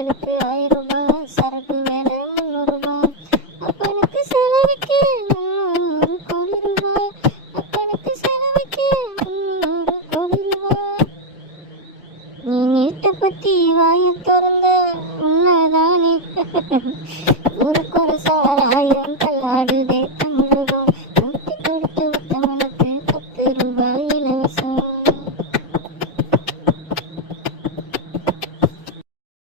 பெண்களுக்கு 1000 ரூபாய், சரக்கு வேலை 300 ரூபாய், அப்பனுக்கு செலவுக்கு 300 கோடி ரூபாய், அப்பனுக்கு செலவுக்கு 300 கோடி ரூபாய். நீ நீட்ட பத்தி வாய திறந்த உன்னதானே ஊருக்கு ஒரு சாராயிரம்